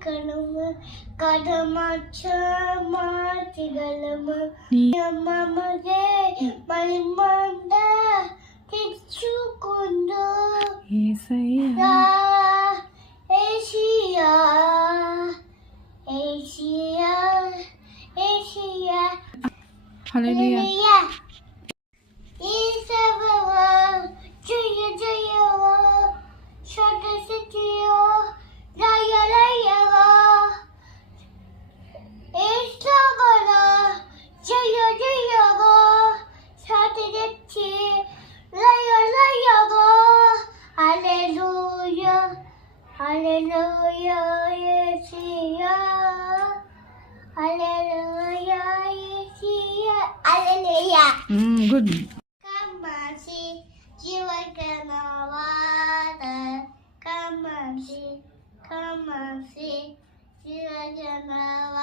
Kanama Kadamacha Martigalama Yamamage Malimanda Kitsukundo Yesayya Asia Asia Asia hallelujah Isabella Jaya Jaya Shata Sitiyo Raya Raya Isabella Jaya Jaya Shata Sitiyo Raya Raya Hallelujah Hallelujah Yeshua Hallelujah Yeshua Hallelujah good Come and see, jiwa kenawada. Come and see, jiwa kenawada.